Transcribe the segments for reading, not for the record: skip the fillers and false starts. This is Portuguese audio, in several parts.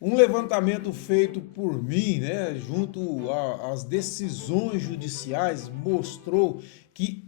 Um levantamento feito por mim, né, junto às decisões judiciais, mostrou que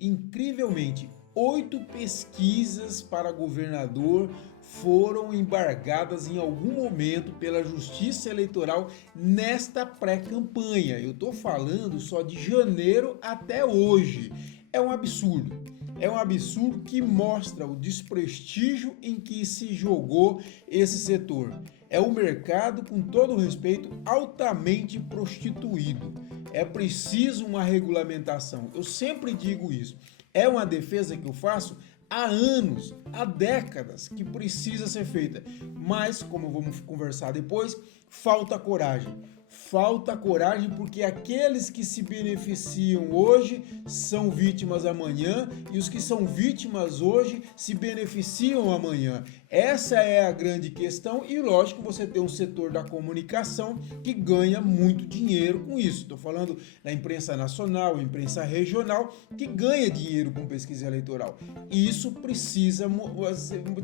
incrivelmente, 8 pesquisas para governador foram embargadas em algum momento pela Justiça Eleitoral nesta pré-campanha. Eu estou falando só de janeiro até hoje. É um absurdo. É um absurdo que mostra o desprestígio em que se jogou esse setor. É um mercado, com todo respeito, altamente prostituído. É preciso uma regulamentação. Eu sempre digo isso. É uma defesa que eu faço há anos, há décadas, que precisa ser feita. Mas, como vamos conversar depois, falta coragem. Falta coragem porque aqueles que se beneficiam hoje são vítimas amanhã e os que são vítimas hoje se beneficiam amanhã. Essa é a grande questão e, lógico, você tem um setor da comunicação que ganha muito dinheiro com isso. Estou falando da imprensa nacional, imprensa regional, que ganha dinheiro com pesquisa eleitoral. E isso precisa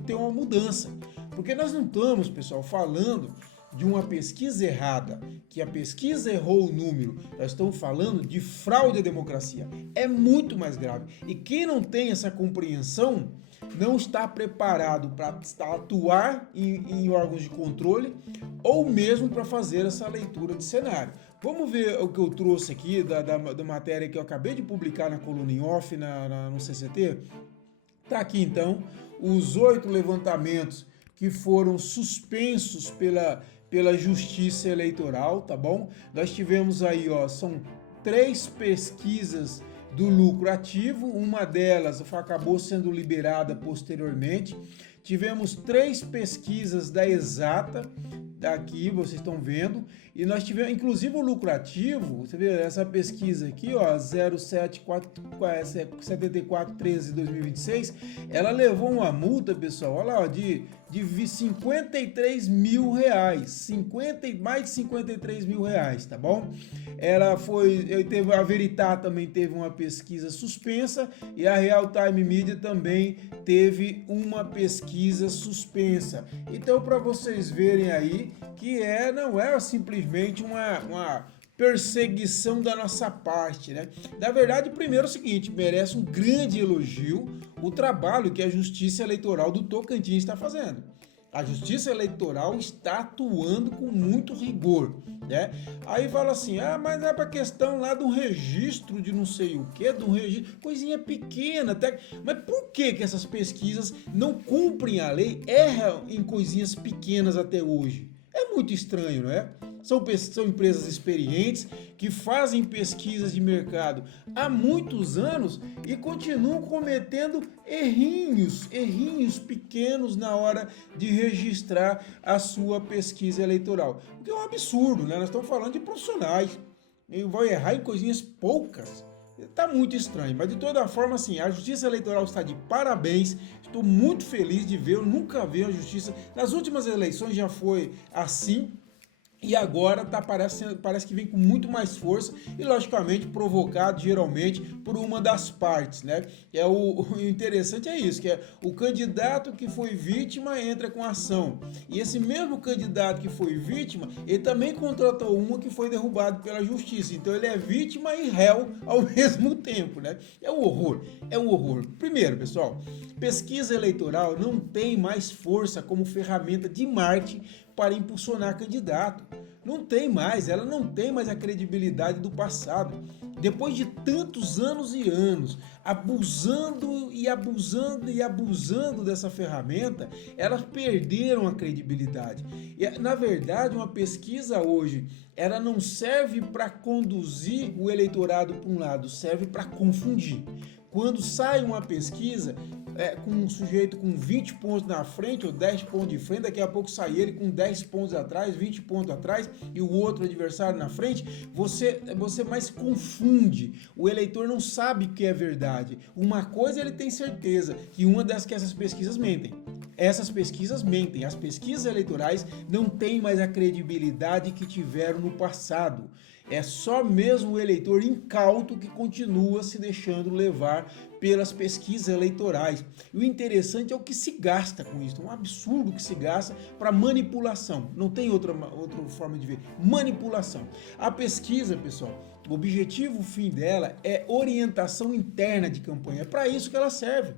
ter uma mudança, porque nós não estamos, pessoal, falando de uma pesquisa errada, que a pesquisa errou o número. Nós estamos falando de fraude à democracia. É muito mais grave. E quem não tem essa compreensão não está preparado para atuar em órgãos de controle ou mesmo para fazer essa leitura de cenário. Vamos ver o que eu trouxe aqui da matéria que eu acabei de publicar na coluna em off no CCT. Tá aqui então os 8 levantamentos que foram suspensos pela Justiça Eleitoral, tá bom? Nós tivemos aí, ó, são 3 pesquisas do lucro ativo, uma delas acabou sendo liberada posteriormente. Tivemos 3 pesquisas da Exata, daqui vocês estão vendo, e nós tivemos, inclusive o lucrativo, você vê essa pesquisa aqui, ó, 07413 2026, ela levou uma multa, pessoal, olha lá, ó, de 53 mil reais, mais de 53 mil reais, tá bom? A Veritá também teve uma pesquisa suspensa e a Real Time Media também teve uma pesquisa suspensa. Então, para vocês verem aí que não é simplesmente uma perseguição da nossa parte, né? Na verdade, primeiro é o seguinte, merece um grande elogio o trabalho que a Justiça Eleitoral do Tocantins está fazendo. A Justiça Eleitoral está atuando com muito rigor, né? Aí fala assim, mas é para questão lá do registro de não sei o que, do registro, coisinha pequena, até. Mas por que essas pesquisas não cumprem a lei, erram em coisinhas pequenas até hoje? É muito estranho, não é? São empresas experientes que fazem pesquisas de mercado há muitos anos e continuam cometendo errinhos pequenos na hora de registrar a sua pesquisa eleitoral. O que é um absurdo, né? Nós estamos falando de profissionais e vai errar em coisinhas poucas. Está muito estranho, mas de toda forma, assim, a Justiça Eleitoral está de parabéns. Estou muito feliz de ver, eu nunca vi a Justiça. Nas últimas eleições já foi assim. E agora parece que vem com muito mais força e, logicamente, provocado geralmente por uma das partes, né? O interessante é isso, que é o candidato que foi vítima entra com ação. E esse mesmo candidato que foi vítima, ele também contratou uma que foi derrubado pela justiça. Então ele é vítima e réu ao mesmo tempo, né? É um horror, é um horror. Primeiro, pessoal, pesquisa eleitoral não tem mais força como ferramenta de marketing para impulsionar candidato. Não tem mais, ela não tem mais a credibilidade do passado. Depois de tantos anos e anos abusando dessa ferramenta, elas perderam a credibilidade. E, na verdade, uma pesquisa hoje, ela não serve para conduzir o eleitorado para um lado, serve para confundir. Quando sai uma pesquisa com um sujeito com 20 pontos na frente ou 10 pontos de frente, daqui a pouco sai ele com 10 pontos atrás, 20 pontos atrás e o outro adversário na frente, você mais confunde. O eleitor não sabe o que é verdade. Uma coisa ele tem certeza, que essas pesquisas mentem. essas pesquisas mentem. As pesquisas eleitorais não têm mais a credibilidade que tiveram no passado. É só mesmo o eleitor incauto que continua se deixando levar pelas pesquisas eleitorais. E o interessante é o que se gasta com isso. É um absurdo que se gasta para manipulação. Não tem outra forma de ver. Manipulação. A pesquisa, pessoal, o objetivo, o fim dela é orientação interna de campanha. É para isso que ela serve.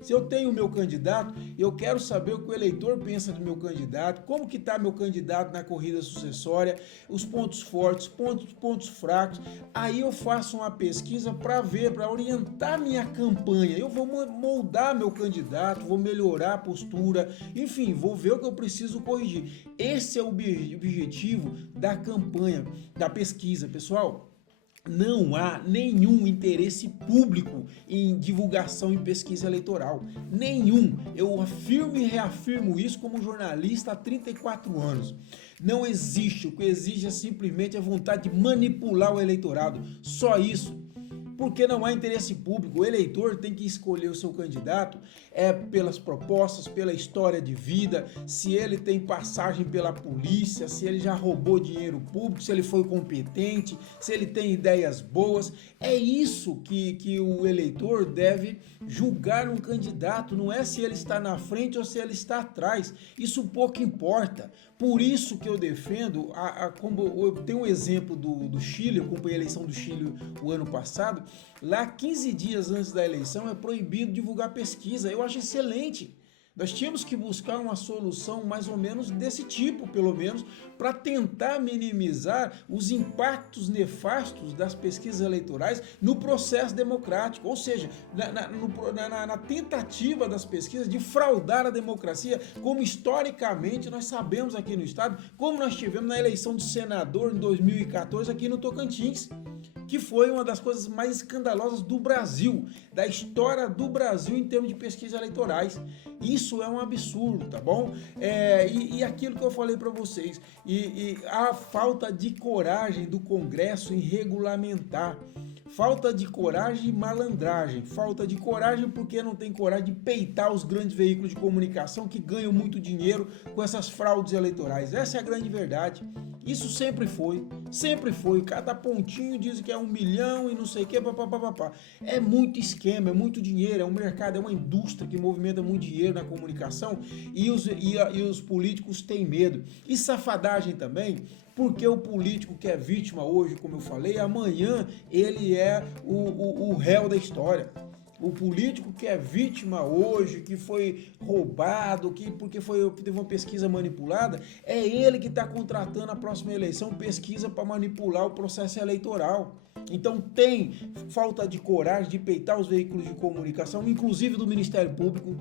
Se eu tenho o meu candidato, eu quero saber o que o eleitor pensa do meu candidato, como que está meu candidato na corrida sucessória, os pontos fortes, pontos fracos. Aí eu faço uma pesquisa para ver, para orientar minha campanha. Eu vou moldar meu candidato, vou melhorar a postura, enfim, vou ver o que eu preciso corrigir. Esse é o objetivo da campanha, da pesquisa, pessoal. Não há nenhum interesse público em divulgação em pesquisa eleitoral. Nenhum. Eu afirmo e reafirmo isso como jornalista há 34 anos. Não existe. O que existe é simplesmente a vontade de manipular o eleitorado. Só isso. Porque não há interesse público. O eleitor tem que escolher o seu candidato pelas propostas, pela história de vida, se ele tem passagem pela polícia, se ele já roubou dinheiro público, se ele foi competente, se ele tem ideias boas. É isso que o eleitor deve julgar um candidato, não é se ele está na frente ou se ele está atrás. Isso pouco importa. Por isso que eu defendo, como eu tenho um exemplo do Chile, eu acompanhei a eleição do Chile o ano passado. Lá, 15 dias antes da eleição, é proibido divulgar pesquisa. Eu acho excelente. Nós tínhamos que buscar uma solução mais ou menos desse tipo, pelo menos, para tentar minimizar os impactos nefastos das pesquisas eleitorais no processo democrático, ou seja, na tentativa das pesquisas de fraudar a democracia, como historicamente nós sabemos aqui no estado, como nós tivemos na eleição de senador em 2014 aqui no Tocantins, que foi uma das coisas mais escandalosas do Brasil, da história do Brasil em termos de pesquisas eleitorais. Isso é um absurdo, tá bom? E aquilo que eu falei para vocês, e a falta de coragem do Congresso em regulamentar, falta de coragem e malandragem, falta de coragem porque não tem coragem de peitar os grandes veículos de comunicação que ganham muito dinheiro com essas fraudes eleitorais. Essa é a grande verdade. Isso sempre foi, cada pontinho diz que é 1 milhão e não sei o que, papapá. É muito esquema, é muito dinheiro, é um mercado, é uma indústria que movimenta muito dinheiro na comunicação e os políticos têm medo. E safadagem também, porque o político que é vítima hoje, como eu falei, amanhã ele é o réu da história. O político que é vítima hoje, que foi roubado, porque teve uma pesquisa manipulada, é ele que está contratando a próxima eleição pesquisa para manipular o processo eleitoral. Então tem falta de coragem de peitar os veículos de comunicação, inclusive do Ministério Público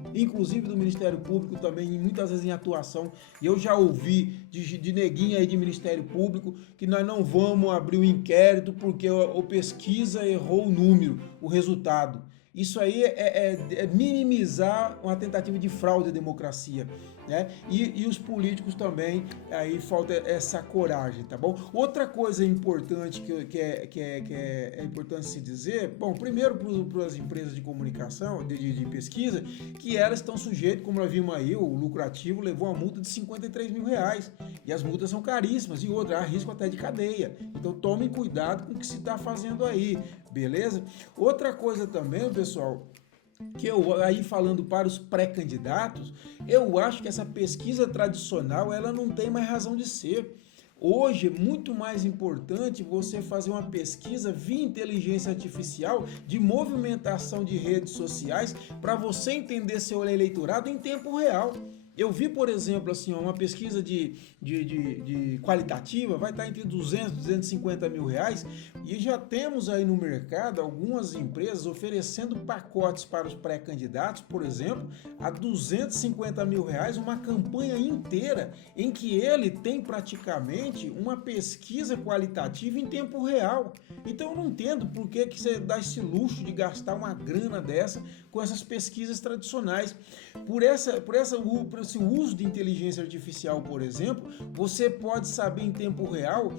também, muitas vezes em atuação. E eu já ouvi de neguinha aí de Ministério Público que nós não vamos abrir o inquérito porque a pesquisa errou o número, o resultado. Isso aí é minimizar uma tentativa de fraude à democracia, né? E os políticos também, aí falta essa coragem, tá bom? Outra coisa importante que é importante se dizer, bom, primeiro para as empresas de comunicação, de pesquisa, que elas estão sujeitas, como nós vimos aí, o lucrativo levou uma multa de R$53 mil, e as multas são caríssimas, e outra, há risco até de cadeia. Então tomem cuidado com o que se está fazendo aí, beleza? Outra coisa também, pessoal, que eu aí falando para os pré-candidatos, eu acho que essa pesquisa tradicional ela não tem mais razão de ser. Hoje é muito mais importante você fazer uma pesquisa via inteligência artificial de movimentação de redes sociais para você entender seu eleitorado em tempo real. Eu vi, por exemplo, assim, uma pesquisa de qualitativa, vai estar entre 200 e 250 mil reais, e já temos aí no mercado algumas empresas oferecendo pacotes para os pré-candidatos, por exemplo, a 250 mil reais, uma campanha inteira em que ele tem praticamente uma pesquisa qualitativa em tempo real. Então eu não entendo por que você dá esse luxo de gastar uma grana dessa com essas pesquisas tradicionais. Por esse uso de inteligência artificial, por exemplo, você pode saber em tempo real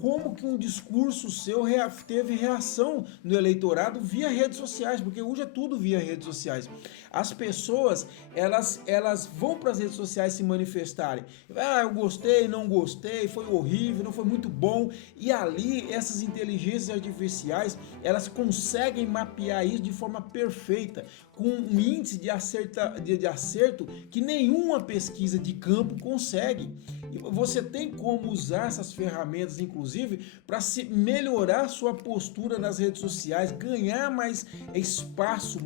como que um discurso seu teve reação no eleitorado via redes sociais, porque hoje é tudo via redes sociais. As pessoas, elas vão para as redes sociais se manifestarem. Ah, eu gostei, não gostei, foi horrível, não foi muito bom. E ali, essas inteligências artificiais, elas conseguem mapear isso de forma perfeita, com um índice de acerto que nenhuma pesquisa de campo consegue. E você tem como usar essas ferramentas, inclusive, para melhorar sua postura nas redes sociais, ganhar mais espaço,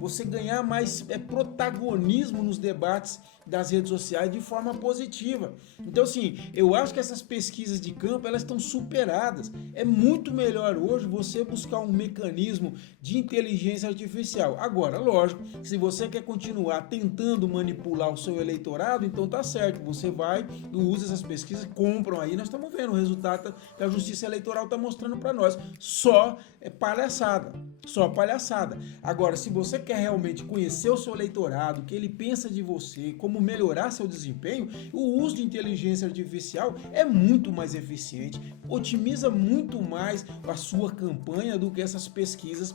você ganhar mais protagonismo nos debates das redes sociais de forma positiva. Então, assim, eu acho que essas pesquisas de campo, elas estão superadas. É muito melhor hoje você buscar um mecanismo de inteligência artificial. Agora, lógico, se você quer continuar tentando manipular o seu eleitorado, então tá certo, você vai e usa essas pesquisas, compram aí, nós estamos vendo o resultado que a Justiça Eleitoral está mostrando para nós. Só palhaçada. Só palhaçada. Agora, se você quer realmente conhecer o seu eleitorado, o que ele pensa de você, como melhorar seu desempenho, o uso de inteligência artificial é muito mais eficiente, otimiza muito mais a sua campanha do que essas pesquisas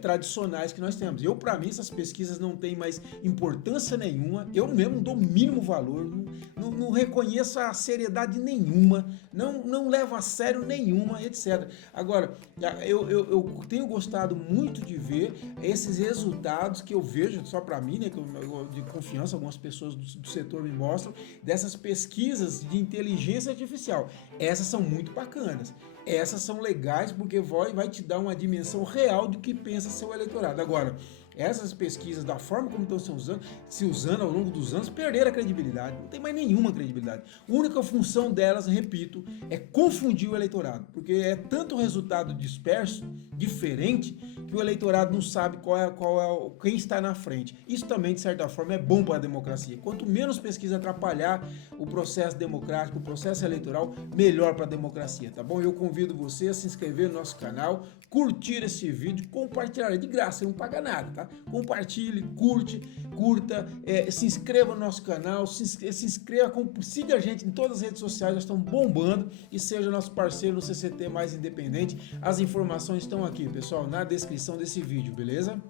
tradicionais que nós temos. Para mim, essas pesquisas não têm mais importância nenhuma, eu mesmo dou mínimo valor, não reconheço a seriedade nenhuma, não levo a sério nenhuma, etc. Agora, eu tenho gostado muito de ver esses resultados que eu vejo, só para mim, né, de confiança, algumas pessoas do setor me mostram, dessas pesquisas de inteligência artificial. Essas são muito bacanas. Essas são legais porque vai te dar uma dimensão real do que pensa seu eleitorado. Agora, essas pesquisas, da forma como estão se usando ao longo dos anos, perderam a credibilidade. Não tem mais nenhuma credibilidade. A única função delas, repito, é confundir o eleitorado. Porque é tanto resultado disperso, diferente, que o eleitorado não sabe quem está na frente. Isso também, de certa forma, é bom para a democracia. Quanto menos pesquisa atrapalhar o processo democrático, o processo eleitoral, melhor para a democracia, tá bom? Eu convido você a se inscrever no nosso canal, curtir esse vídeo, compartilhar, é de graça, não paga nada, tá? Compartilhe, curta, se inscreva no nosso canal, se inscreva, siga a gente em todas as redes sociais, nós estamos bombando, e seja nosso parceiro no CCT Mais Independente. As informações estão aqui, pessoal, na descrição desse vídeo, beleza?